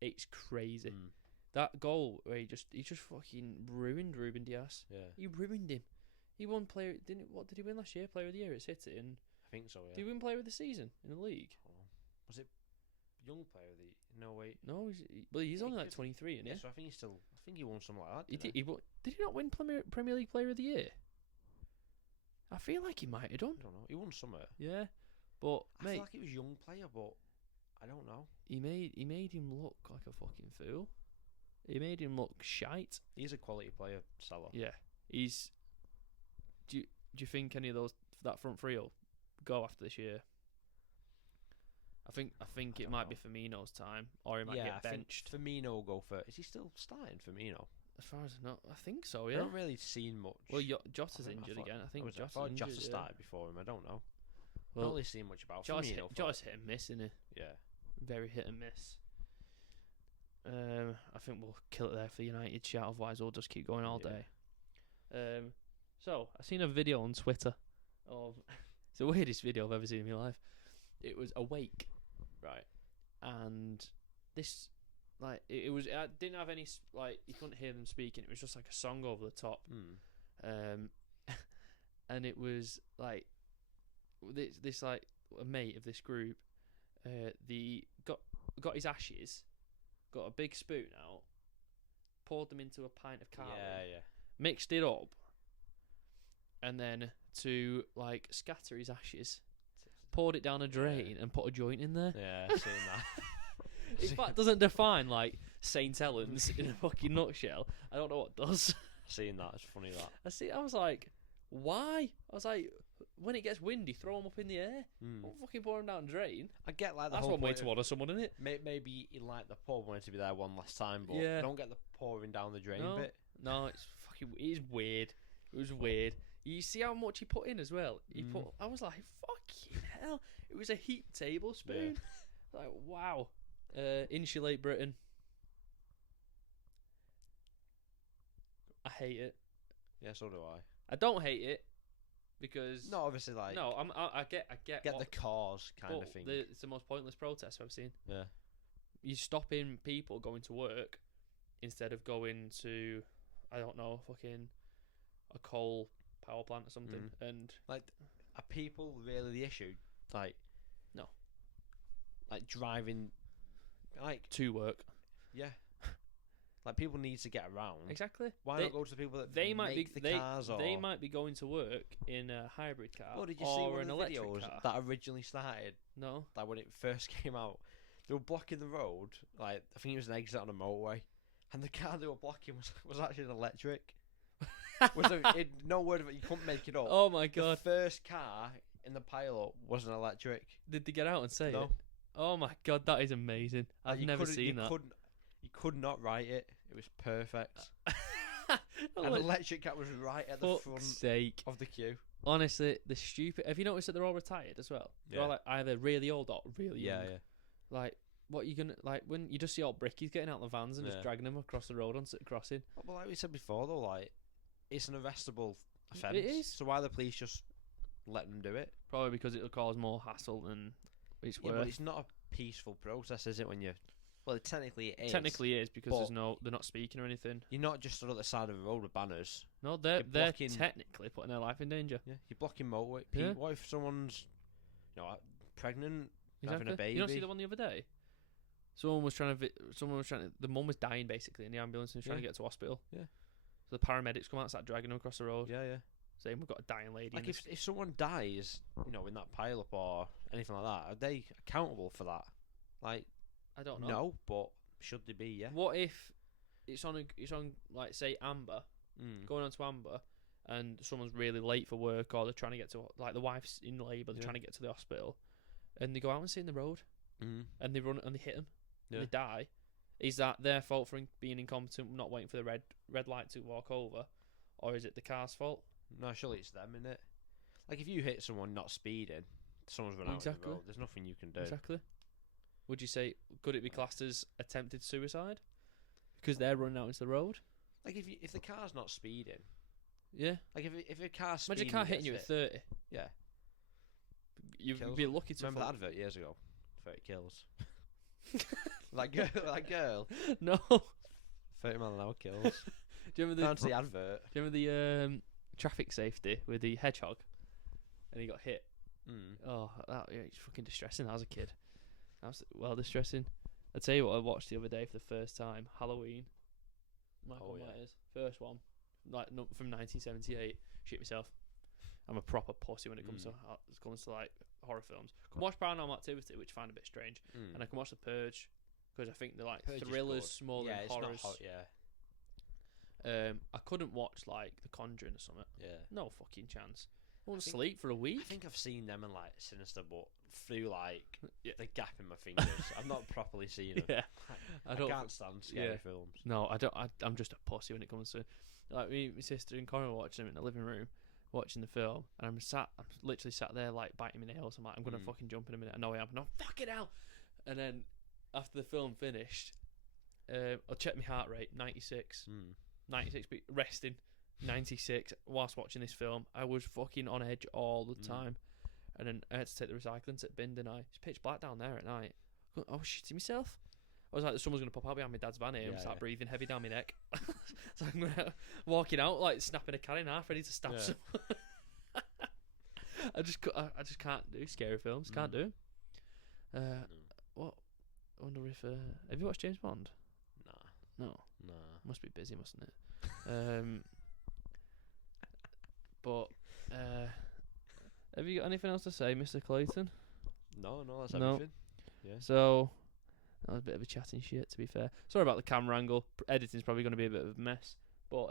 It's crazy. That goal where he just fucking ruined Ruben Dias. Yeah. He ruined him. He won player. What did he win last year? Player of the year at City, and I think so, yeah. did he win player of the season in the league? Was it young player of the... No, wait. No, he's only like could- 23, isn't Yeah, he? so I think he won something like that. He didn't did, did he not win Premier League Player of the Year? I feel like he might have done. I don't know. He won something. Yeah, but I mate, feel like it was young player, but I don't know. he made him look like a fucking fool. He made him look shite. He's a quality player, Salah. Yeah, he's. Do you think any of that front three will go after this year? I think it might be Firmino's time, or he might get benched. I think Firmino will go for. Is he still starting, Firmino? As far as I know, I think so. Yeah. I haven't really seen much. Well, Jota's injured again. I think Jota started before him. I don't know. Well, not really seen much about Jota's Firmino. hit and miss, isn't he? Yeah. Very hit and miss. I think we'll kill it there for the United chat. Otherwise, we'll just keep going all day. So I seen a video on Twitter of it's the weirdest video I've ever seen in my life. It was a wake, right? And this, like, it was. I didn't have any you couldn't hear them speaking. It was just like a song over the top. And it was like this like a mate of this group. The got his ashes, got a big spoon out, poured them into a pint of Carling, mixed it up, and then to like scatter his ashes, poured it down a drain and put a joint in there. Yeah, I've seen that. If that doesn't define like St. Helens in a fucking nutshell, I don't know what does. Seen that, it's funny that. I was like, why? I was like, when it gets windy, throw them up in the air. Don't fucking pour them down the drain. I get like the That's whole one way point to order someone, isn't it? Maybe he liked the pour, wanted to be there one last time, but Yeah. don't get the pouring down the drain bit. No, it's weird. It was weird. You see how much he put in as well. I was like, fucking hell! It was a heap tablespoon. Like, wow. Insulate Britain. I hate it. Yeah, so do I. I don't hate it because No, obviously, like I get get the cause kind of thing. It's the most pointless protest I've seen. Yeah. You're stopping people going to work instead of going to, I don't know, fucking a coal power plant or something. And like, are people really the issue? Like, no. Like driving, like to work. Yeah. Like, people need to get around. Exactly. Why not go to the people that they might make be the cars? Or they might be going to work in a hybrid car well, did you or see one an of the electric videos car. that originally started? No. Like when it first came out, they were blocking the road. Like, I think it was an exit on a motorway, and the car they were blocking was actually an electric. No word of it. You couldn't make it up. Oh my god! The first car in the pile-up was an electric. Did they get out and say No. it? Oh my god, that is amazing. I've never seen that. You could not write it. It was perfect. An electric cat was right at the front sake. of the queue. Honestly, the stupid. Have you noticed that they're all retired as well? They're all like either really old or really young. Yeah. Like, what are you gonna like when you just see old brickies getting out of the vans and just Yeah. dragging them across the road onto the crossing? Well, like we said before, though, like it's an arrestable offence. It is. So why the police just let them do it? Probably because it'll cause more hassle than it's Yeah, worth. but it's not a peaceful process, is it? When you well, technically it is. Technically, it is because but they're not speaking or anything. You're not just stood at the side of the road with banners. No, they're blocking- technically putting their life in danger. Yeah, you're blocking motorway. Yeah. What if someone's, pregnant, having a baby? You don't see the one the other day? Someone was trying to. The mum was dying basically in the ambulance and was trying to get to hospital. Yeah. So the paramedics come out, and start dragging them across the road. Yeah. Saying we've got a dying lady. Like if someone dies, in that pile up or anything like that, are they accountable for that? Like, I don't know. no, but should they be? Yeah. What if it's on like say Amber, going on to Amber, and someone's really late for work, or they're trying to get to like the wife's in labour, they're trying to get to the hospital, and they go out and sit in the road, and they run and they hit them, and they die. Is that their fault for being incompetent, not waiting for the red light to walk over, or is it the car's fault? No, surely it's them, innit? Like if you hit someone not speeding, someone's run out on the road. There's nothing you can do. Exactly. Would you say could it be classed as attempted suicide because they're running out into the road? Like if the car's not speeding, yeah. Like if a car's speeding, imagine a car hitting you at 30. Yeah. You'd be lucky to remember that advert years ago. 30 kills. that girl. No. 30 miles an hour kills. Do you remember the Fancy advert? Do you remember the traffic safety with the hedgehog, and he got hit? Oh, it's fucking distressing. I was a kid. That was distressing. I tell you what, I watched the other day for the first time. Halloween. Michael Myers, first one, like from 1978. Shit myself. I'm a proper pussy when it comes to like horror films. I can watch Paranormal Activity, which I find a bit strange, and I can watch The Purge, because I think they're like Purge is thrillers good. more Yeah, than it's horrors. not hot. Yeah. I couldn't watch like The Conjuring or something. Yeah. No fucking chance. I wouldn't think- sleep for a I week. think I've seen them in like Sinister, but through like Yeah. the gap in my fingers. I've not properly seen them. Yeah, I don't can't stand scary yeah. films. No, I don't. I'm just a pussy when it comes to like me, my sister and Corin were watching them in the living room, watching the film, and I'm literally sat there like biting my nails. I'm like, I'm gonna fucking jump in a minute. I know I am. No, fucking hell. And then after the film finished, I checked my heart rate, 96, 96, but resting, 96. Whilst watching this film, I was fucking on edge all the time. And then I had to take the recycling to the bin, didn't I? It's pitch black down there at night. Oh, shitting myself. I was like, someone's going to pop out behind my dad's van here and start breathing heavy down my neck. So I'm walking out, like, snapping a cat in half, ready to stab someone. I just can't do scary films. Can't do them. What? I wonder if... have you watched James Bond? Nah. No. Nah. Must be busy, mustn't it? But... have you got anything else to say, Mr. Clayton? No, that's No. everything. Yeah. So, that was a bit of a chatting shit, to be fair. Sorry about the camera angle. Editing's probably going to be a bit of a mess. But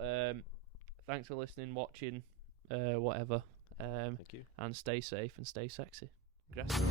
thanks for listening, watching, whatever. Thank you. And stay safe and stay sexy. Gracias.